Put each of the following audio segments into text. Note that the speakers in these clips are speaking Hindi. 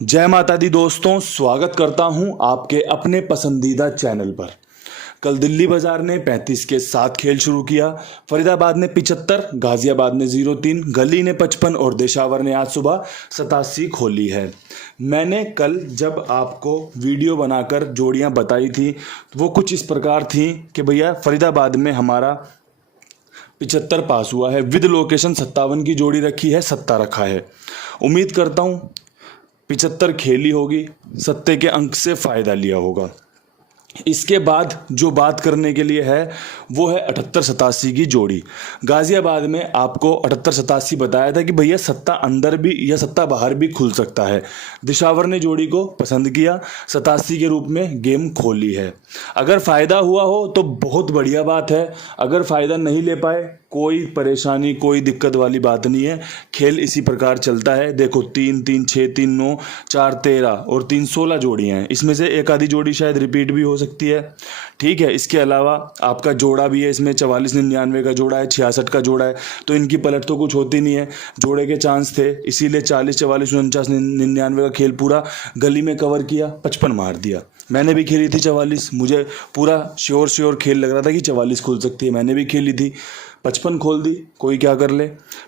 जय माता दी दोस्तों, स्वागत करता हूं आपके अपने पसंदीदा चैनल पर। कल दिल्ली बाजार ने 35 के साथ खेल शुरू किया। फरीदाबाद ने 75, गाजियाबाद ने 0-3, गली ने 55 और देशावर ने आज सुबह 87 खोली है। मैंने कल जब आपको वीडियो बनाकर जोड़ियां बताई थी वो कुछ इस प्रकार थी कि भैया फरीदाबाद में हमारा 75 पास हुआ है, विद लोकेशन 57 की जोड़ी रखी है, 70 रखा है। उम्मीद करता हूँ 75 खेली होगी, सत्ते के अंक से फ़ायदा लिया होगा। इसके बाद जो बात करने के लिए है वो है 78-87 की जोड़ी। गाजियाबाद में आपको 78-87 बताया था कि भैया सत्ता अंदर भी या सत्ता बाहर भी खुल सकता है। दिशावर ने जोड़ी को पसंद किया, 87 के रूप में गेम खोली है। अगर फ़ायदा हुआ हो तो बहुत बढ़िया बात है, अगर फ़ायदा नहीं ले पाए कोई परेशानी कोई दिक्कत वाली बात नहीं है। खेल इसी प्रकार चलता है। देखो 3-3, 6-3, 9, 4-13 और 3-16 जोड़ियाँ हैं, इसमें से एक आधी जोड़ी शायद रिपीट भी हो सकती है। ठीक है, इसके अलावा आपका जोड़ा भी है, इसमें 44-99 का जोड़ा है, 66 का जोड़ा है, तो इनकी पलट तो कुछ होती नहीं है। जोड़े के चांस थे, इसीलिए 40-44, 49-99 का खेल पूरा गली में कवर किया, 55 मार दिया। मैंने भी खेली थी 44, मुझे पूरा श्योर खेल लग रहा था कि 44 खुल सकती है, मैंने भी खेली थी, 55 खोल दी, कोई क्या कर ले।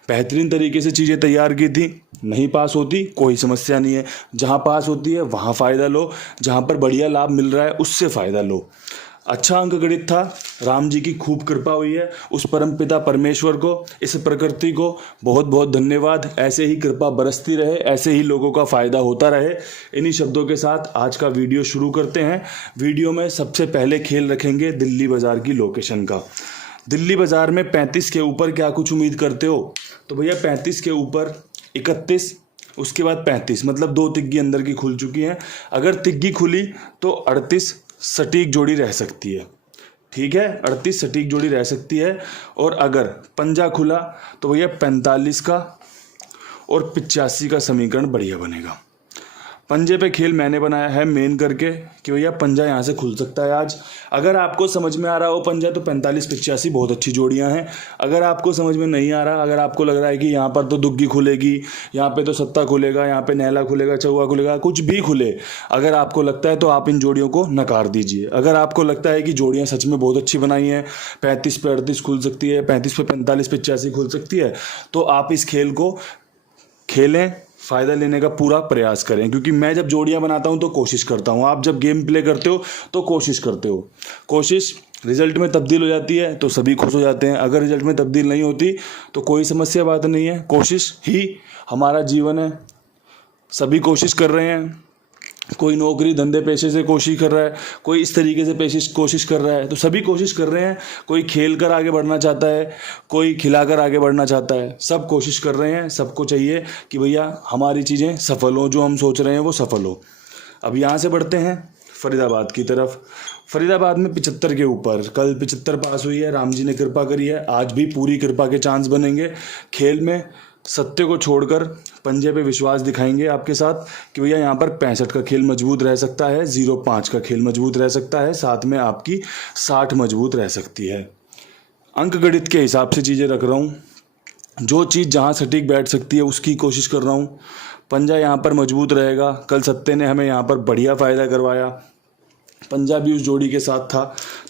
बेहतरीन तरीके से चीज़ें तैयार की थी। नहीं पास होती कोई समस्या नहीं है, जहाँ पास होती है वहाँ फ़ायदा लो, जहाँ पर बढ़िया लाभ मिल रहा है उससे फ़ायदा लो। अच्छा अंक गणित था, राम जी की खूब कृपा हुई है, उस परमपिता परमेश्वर को, इस प्रकृति को बहुत बहुत धन्यवाद। ऐसे ही कृपा बरसती रहे, ऐसे ही लोगों का फ़ायदा होता रहे। इन्हीं शब्दों के साथ आज का वीडियो शुरू करते हैं। वीडियो में सबसे पहले खेल रखेंगे दिल्ली बाज़ार की लोकेशन का। दिल्ली बाज़ार में 35 के ऊपर क्या कुछ उम्मीद करते हो? तो भैया 35 के ऊपर 31, उसके बाद 35, मतलब 2 तिग्गी अंदर की खुल चुकी हैं। अगर तिग्गी खुली तो 38 सटीक जोड़ी रह सकती है। ठीक है, 38 सटीक जोड़ी रह सकती है। और अगर पंजा खुला तो भैया 45 का और 85 का समीकरण बढ़िया बनेगा। पंजे पे खेल मैंने बनाया है मेन करके कि भैया पंजा यहाँ से खुल सकता है आज। अगर आपको समझ में आ रहा हो पंजा तो 45-85 बहुत अच्छी जोड़ियाँ हैं। अगर आपको समझ में नहीं आ रहा, अगर आपको लग रहा है कि यहाँ पर तो दुग्गी खुलेगी, यहाँ पे तो सत्ता खुलेगा, यहाँ पे नैला खुलेगा, चौवा खुलेगा, कुछ भी खुले, अगर आपको लगता है तो आप इन जोड़ियों को नकार दीजिए। अगर आपको लगता है कि जोड़ियाँ सच में बहुत अच्छी बनाई हैं, 35 पे 38 खुल सकती है, 35 पे 45-85 खुल सकती है, तो आप इस खेल को खेलें, फ़ायदा लेने का पूरा प्रयास करें। क्योंकि मैं जब जोड़ियां बनाता हूं तो कोशिश करता हूं, आप जब गेम प्ले करते हो तो कोशिश करते हो, कोशिश रिजल्ट में तब्दील हो जाती है तो सभी खुश हो जाते हैं। अगर रिजल्ट में तब्दील नहीं होती तो कोई समस्या बात नहीं है। कोशिश ही हमारा जीवन है, सभी कोशिश कर रहे हैं। कोई नौकरी धंधे पेशे से कोशिश कर रहा है, कोई इस तरीके से कोशिश कर रहा है, तो सभी कोशिश कर रहे हैं। कोई खेल कर आगे बढ़ना चाहता है, कोई खिलाकर आगे बढ़ना चाहता है, सब कोशिश कर रहे हैं। सबको चाहिए कि भैया हमारी चीज़ें सफल हो, जो हम सोच रहे हैं वो सफल हो। अब यहाँ से बढ़ते हैं फरीदाबाद की तरफ। फरीदाबाद में 75 के ऊपर कल 75 पास हुई है, राम जी ने कृपा करी है, आज भी पूरी कृपा के चांस बनेंगे। खेल में सत्य को छोड़कर पंजे पे विश्वास दिखाएंगे आपके साथ कि भैया यहाँ पर 65 का खेल मजबूत रह सकता है, 0-5 का खेल मजबूत रह सकता है, साथ में आपकी 60 मजबूत रह सकती है। अंक गणित के हिसाब से चीज़ें रख रहा हूँ, जो चीज़ जहाँ सटीक बैठ सकती है उसकी कोशिश कर रहा हूँ। पंजा यहाँ पर मजबूत रहेगा। कल सत्ते ने हमें यहाँ पर बढ़िया फ़ायदा करवाया, पंजा भी उस जोड़ी के साथ था,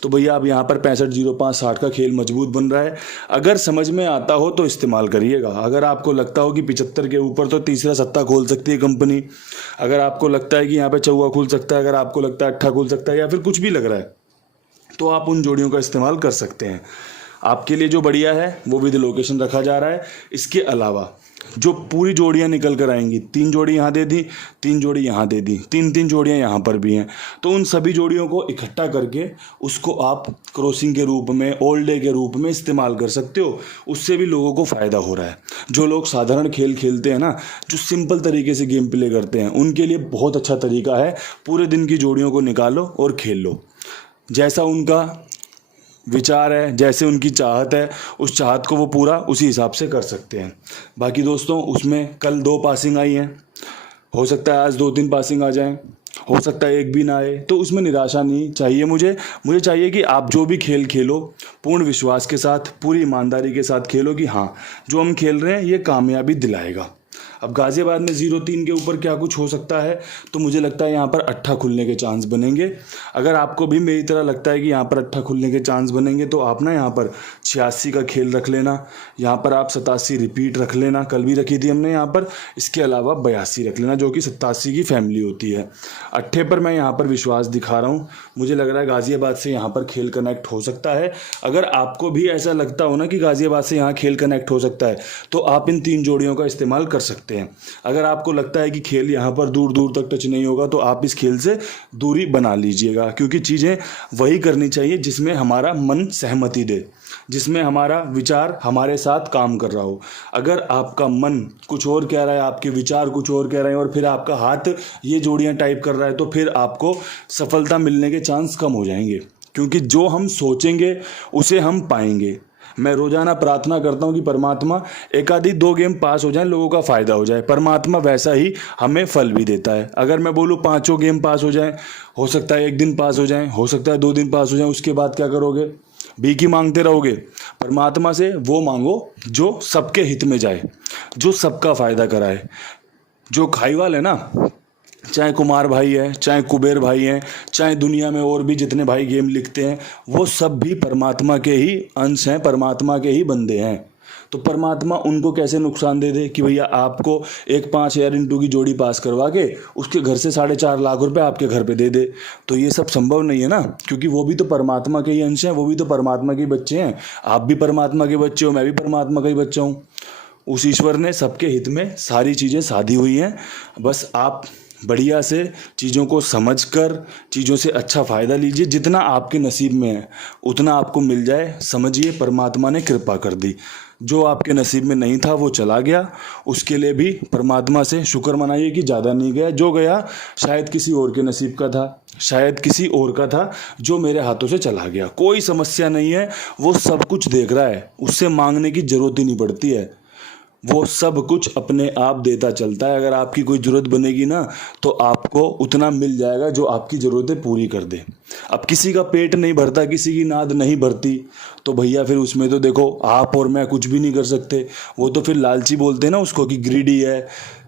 तो भैया अब यहाँ पर 65, 0-5, 60 का खेल मजबूत बन रहा है। अगर समझ में आता हो तो इस्तेमाल करिएगा। अगर आपको लगता हो कि 75 के ऊपर तो तीसरा सत्ता खोल सकती है कंपनी, अगर आपको लगता है कि यहाँ पे चौवा खुल सकता है, अगर आपको लगता है अट्ठा खुल सकता है या फिर कुछ भी लग रहा है, तो आप उन जोड़ियों का इस्तेमाल कर सकते हैं। आपके लिए जो बढ़िया है वो विद लोकेशन रखा जा रहा है। इसके अलावा जो पूरी जोड़ियां निकल कर आएंगी, 3 जोड़ी यहाँ दे दी, 3 जोड़ी यहाँ दे दी, 3-3 जोड़ियाँ यहाँ पर भी हैं, तो उन सभी जोड़ियों को इकट्ठा करके उसको आप क्रॉसिंग के रूप में, ऑल डे के रूप में इस्तेमाल कर सकते हो। उससे भी लोगों को फ़ायदा हो रहा है। जो लोग साधारण खेल खेलते हैं ना, जो सिंपल तरीके से गेम प्ले करते हैं, उनके लिए बहुत अच्छा तरीका है। पूरे दिन की जोड़ियों को निकालो और खेल लो। जैसा उनका विचार है, जैसे उनकी चाहत है, उस चाहत को वो पूरा उसी हिसाब से कर सकते हैं। बाकी दोस्तों उसमें कल 2 पासिंग आई हैं, हो सकता है आज 2-3 पासिंग आ जाएं, हो सकता है एक भी ना आए, तो उसमें निराशा नहीं चाहिए। मुझे चाहिए कि आप जो भी खेल खेलो पूर्ण विश्वास के साथ, पूरी ईमानदारी के साथ खेलो कि हाँ जो हम खेल रहे हैं ये कामयाबी दिलाएगा। अब गाजियाबाद में 0-3 के ऊपर क्या कुछ हो सकता है, तो मुझे लगता है यहाँ पर अट्ठा खुलने के चांस बनेंगे। अगर आपको भी मेरी तरह लगता है कि यहाँ पर अट्ठा खुलने के चांस बनेंगे तो आप ना यहाँ पर 86 का खेल रख लेना, यहाँ पर आप 87 रिपीट रख लेना, कल भी रखी थी हमने यहाँ पर। इसके अलावा 82 रख लेना जो कि 87 की फैमिली होती है। अट्ठे पर मैं यहाँ पर विश्वास दिखा रहा हूँ, मुझे लग रहा है गाजियाबाद से यहाँ पर खेल कनेक्ट हो सकता है। अगर आपको भी ऐसा लगता हो ना कि गाजियाबाद से यहाँ खेल कनेक्ट हो सकता है तो आप इन 3 जोड़ियों का इस्तेमाल कर सकते हैं। अगर आपको लगता है कि खेल यहाँ पर दूर दूर तक टच नहीं होगा तो आप इस खेल से दूरी बना लीजिएगा, क्योंकि चीज़ें वही करनी चाहिए जिसमें हमारा मन सहमति दे, जिसमें हमारा विचार हमारे साथ काम कर रहा हो। अगर आपका मन कुछ और कह रहा है, आपके विचार कुछ और कह रहे हैं और फिर आपका हाथ ये जोड़ियां टाइप कर रहा है तो फिर आपको सफलता मिलने के चांस कम हो जाएंगे, क्योंकि जो हम सोचेंगे उसे हम पाएंगे। मैं रोजाना प्रार्थना करता हूं कि परमात्मा एक आधी 2 गेम पास हो जाए, लोगों का फायदा हो जाए। परमात्मा वैसा ही हमें फल भी देता है। अगर मैं बोलूं 5 गेम पास हो जाए, हो सकता है 1 दिन पास हो जाए, हो सकता है 2 दिन पास हो जाए, उसके बाद क्या करोगे? भीख ही मांगते रहोगे? परमात्मा से वो मांगो जो सबके हित में जाए, जो सबका फायदा कराए। जो खाईवाल है ना, चाहे कुमार भाई है, चाहे कुबेर भाई हैं, चाहे दुनिया में और भी जितने भाई गेम लिखते हैं, वो सब भी परमात्मा के ही अंश हैं, परमात्मा के ही बंदे हैं। तो परमात्मा उनको कैसे नुकसान दे दे कि भैया आपको एक 5000 इंटू की जोड़ी पास करवा के उसके घर से 4.5 लाख रुपए आपके घर पे दे दे। तो ये सब संभव नहीं है ना, क्योंकि वो भी तो परमात्मा के ही अंश हैं, वो भी तो परमात्मा के बच्चे हैं। आप भी परमात्मा के बच्चे हो, मैं भी परमात्मा का ही बच्चा हूँ। उस ईश्वर ने सबके हित में सारी चीज़ें साधी हुई हैं। बस आप बढ़िया से चीज़ों को समझकर चीज़ों से अच्छा फ़ायदा लीजिए। जितना आपके नसीब में है उतना आपको मिल जाए, समझिए परमात्मा ने कृपा कर दी। जो आपके नसीब में नहीं था वो चला गया, उसके लिए भी परमात्मा से शुक्र मनाइए कि ज़्यादा नहीं गया। जो गया शायद किसी और के नसीब का था, शायद किसी और का था, जो मेरे हाथों से चला गया। कोई समस्या नहीं है, वो सब कुछ देख रहा है, उससे मांगने की ज़रूरत ही नहीं पड़ती है। वो सब कुछ अपने आप देता चलता है। अगर आपकी कोई ज़रूरत बनेगी ना तो आपको उतना मिल जाएगा जो आपकी ज़रूरतें पूरी कर दे। अब किसी का पेट नहीं भरता, किसी की नाद नहीं भरती, तो भैया फिर उसमें तो देखो आप और मैं कुछ भी नहीं कर सकते। वो तो फिर लालची बोलते हैं ना उसको कि ग्रीडी है,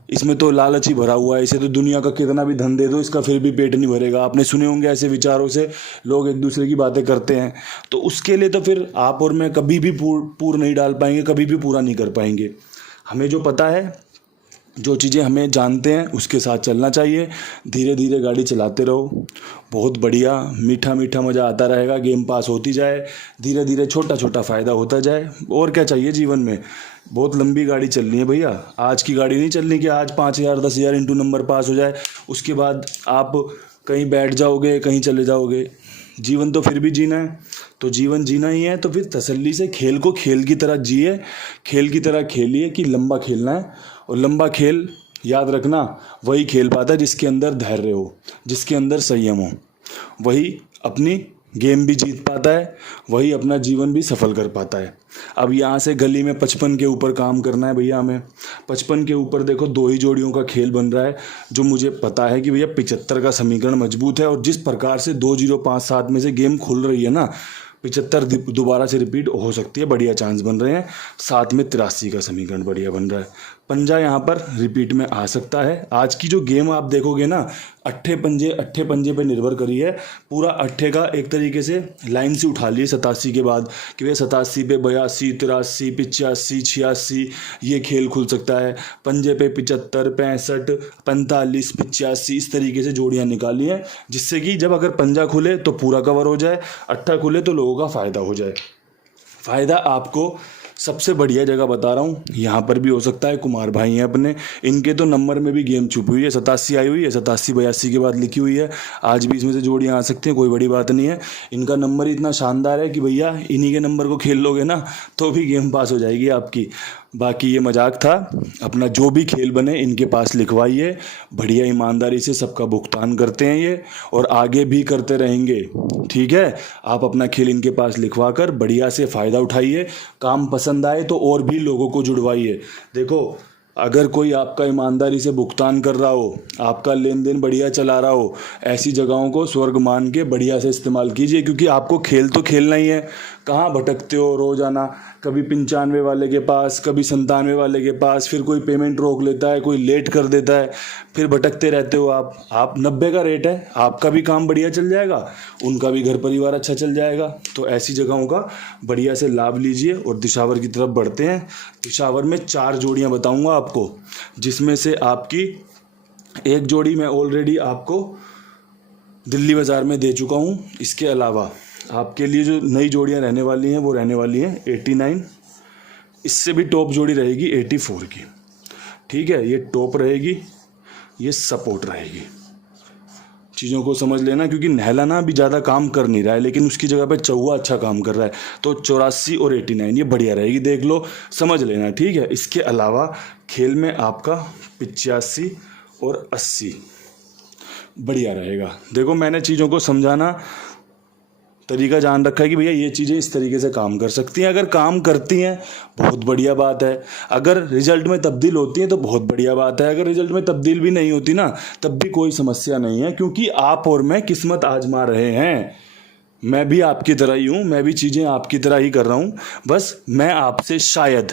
इसमें तो लालच ही भरा हुआ है, इसे तो दुनिया का कितना भी धन दे दो इसका फिर भी पेट नहीं भरेगा। आपने सुने होंगे ऐसे विचारों से लोग एक दूसरे की बातें करते हैं। तो उसके लिए तो फिर आप और मैं कभी भी पूर नहीं डाल पाएंगे, कभी भी पूरा नहीं कर पाएंगे। हमें जो पता है, जो चीज़ें हमें जानते हैं उसके साथ चलना चाहिए। धीरे धीरे गाड़ी चलाते रहो, बहुत बढ़िया मीठा मीठा मज़ा आता रहेगा। गेम पास होती जाए, धीरे धीरे छोटा छोटा फ़ायदा होता जाए। और क्या चाहिए जीवन में? बहुत लंबी गाड़ी चलनी है भैया, आज की गाड़ी नहीं चलनी कि आज 5000 10,000 इंटू नंबर पास हो जाए, उसके बाद आप कहीं बैठ जाओगे, कहीं चले जाओगे। जीवन तो फिर भी जीना है, तो जीवन जीना ही है तो फिर तसल्ली से खेल को खेल की तरह जिए, खेल की तरह खेलिए कि लंबा खेलना है। और लंबा खेल याद रखना वही खेल पाता है जिसके अंदर धैर्य हो, जिसके अंदर संयम हो। वही अपनी गेम भी जीत पाता है, वही अपना जीवन भी सफल कर पाता है। अब यहाँ से गली में 55 के ऊपर काम करना है भैया हमें। 55 के ऊपर देखो 2 ही जोड़ियों का खेल बन रहा है, जो मुझे पता है कि भैया 75 का समीकरण मजबूत है। और जिस प्रकार से 2057 में से गेम खुल रही है ना, 75 दोबारा से रिपीट हो सकती है, बढ़िया चांस बन रहे हैं। साथ में 83 का समीकरण बढ़िया बन रहा है। पंजा यहाँ पर रिपीट में आ सकता है। आज की जो गेम आप देखोगे ना, अट्ठे पंजे पे निर्भर करी है। पूरा अट्ठे का एक तरीके से लाइन से उठा लिए 87 के बाद कि भाई 87 पे 82 83 85 86 ये खेल खुल सकता है। पंजे पे 75 65 45 85 इस तरीके से जोड़ियाँ निकाली हैं, जिससे कि जब अगर पंजा खुले तो पूरा कवर हो जाए, अट्ठा खुले तो लोगों का फ़ायदा हो जाए। फ़ायदा आपको सबसे बढ़िया जगह बता रहा हूँ, यहाँ पर भी हो सकता है। कुमार भाई हैं अपने, इनके तो नंबर में भी गेम छुपी हुई है। 87 आई हुई है, 87 82 के बाद लिखी हुई है। आज भी इसमें से जोड़ियाँ आ सकती हैं, कोई बड़ी बात नहीं है। इनका नंबर इतना शानदार है कि भैया इन्हीं के नंबर को खेल लोगे ना तो भी गेम पास हो जाएगी आपकी। बाकी ये मजाक था। अपना जो भी खेल बने इनके पास लिखवाइए, बढ़िया ईमानदारी से सबका भुगतान करते हैं ये, और आगे भी करते रहेंगे। ठीक है, आप अपना खेल इनके पास लिखवा कर बढ़िया से फ़ायदा उठाइए। काम पसंद आए तो और भी लोगों को जुड़वाइए। देखो, अगर कोई आपका ईमानदारी से भुगतान कर रहा हो, आपका लेन देन बढ़िया चला रहा हो, ऐसी जगहों को स्वर्ग मान के बढ़िया से इस्तेमाल कीजिए, क्योंकि आपको खेल तो खेलना ही है। कहाँ भटकते हो रोज़ाना, कभी 95 वाले के पास, कभी 97 वाले के पास, फिर कोई पेमेंट रोक लेता है, कोई लेट कर देता है, फिर भटकते रहते हो आप 90 का रेट है, आपका भी काम बढ़िया चल जाएगा, उनका भी घर परिवार अच्छा चल जाएगा। तो ऐसी जगहों का बढ़िया से लाभ लीजिए और दिशावर की तरफ बढ़ते हैं। दिशावर में 4 जोड़ियाँ बताऊँगा आपको, जिसमें से आपकी एक जोड़ी मैं ऑलरेडी आपको दिल्ली बाज़ार में दे चुका हूँ। इसके अलावा आपके लिए जो नई जोड़ियाँ रहने वाली हैं वो रहने वाली हैं 89, इससे भी टॉप जोड़ी रहेगी 84 की। ठीक है, ये टॉप रहेगी, ये सपोर्ट रहेगी। चीज़ों को समझ लेना, क्योंकि नहला ना अभी ज़्यादा काम कर नहीं रहा है, लेकिन उसकी जगह पे चौवा अच्छा काम कर रहा है। तो 84 और 89 ये बढ़िया रहेगी, देख लो, समझ लेना। ठीक है, इसके अलावा खेल में आपका 85 और 80 बढ़िया रहेगा। देखो, मैंने चीज़ों को समझाना तरीका जान रखा है कि भैया ये चीज़ें इस तरीके से काम कर सकती हैं। अगर काम करती हैं बहुत बढ़िया बात है, अगर रिजल्ट में तब्दील होती हैं तो बहुत बढ़िया बात है, अगर रिजल्ट में तब्दील भी नहीं होती ना तब भी कोई समस्या नहीं है, क्योंकि आप और मैं किस्मत आजमा रहे हैं। मैं भी आपकी तरह ही हूँ, मैं भी चीज़ें आपकी तरह ही कर रहा हूँ, बस मैं आपसे शायद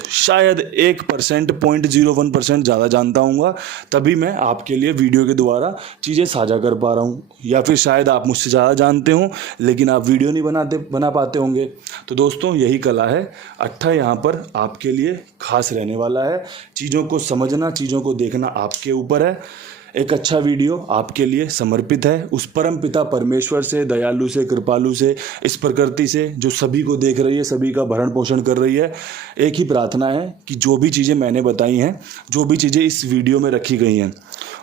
1% 0.01% ज़्यादा जानता हूँगा, तभी मैं आपके लिए वीडियो के द्वारा चीज़ें साझा कर पा रहा हूँ। या फिर शायद आप मुझसे ज़्यादा जानते हों लेकिन आप वीडियो नहीं बना पाते होंगे। तो दोस्तों, यही कला है। अट्ठा यहाँ पर आपके लिए खास रहने वाला है। चीज़ों को समझना, चीज़ों को देखना आपके ऊपर है। एक अच्छा वीडियो आपके लिए समर्पित है उस परम पिता परमेश्वर से, दयालु से, कृपालु से, इस प्रकृति से जो सभी को देख रही है, सभी का भरण पोषण कर रही है। एक ही प्रार्थना है कि जो भी चीज़ें मैंने बताई हैं, जो भी चीज़ें इस वीडियो में रखी गई हैं,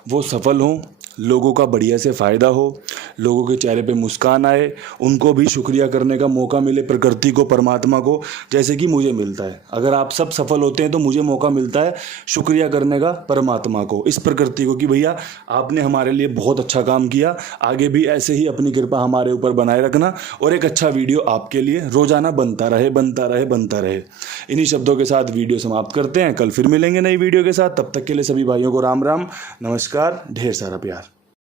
वो सफल हों, लोगों का बढ़िया से फ़ायदा हो, लोगों के चेहरे पे मुस्कान आए, उनको भी शुक्रिया करने का मौका मिले प्रकृति को, परमात्मा को, जैसे कि मुझे मिलता है। अगर आप सब सफल होते हैं तो मुझे मौका मिलता है शुक्रिया करने का परमात्मा को, इस प्रकृति को, कि भैया आपने हमारे लिए बहुत अच्छा काम किया, आगे भी ऐसे ही अपनी कृपा हमारे ऊपर बनाए रखना और एक अच्छा वीडियो आपके लिए रोज़ाना बनता रहे, बनता रहे, बनता रहे। इन्हीं शब्दों के साथ वीडियो समाप्त करते हैं। कल फिर मिलेंगे नई वीडियो के साथ। तब तक के लिए सभी भाइयों को राम राम, नमस्कार, ढेर सारा प्यार।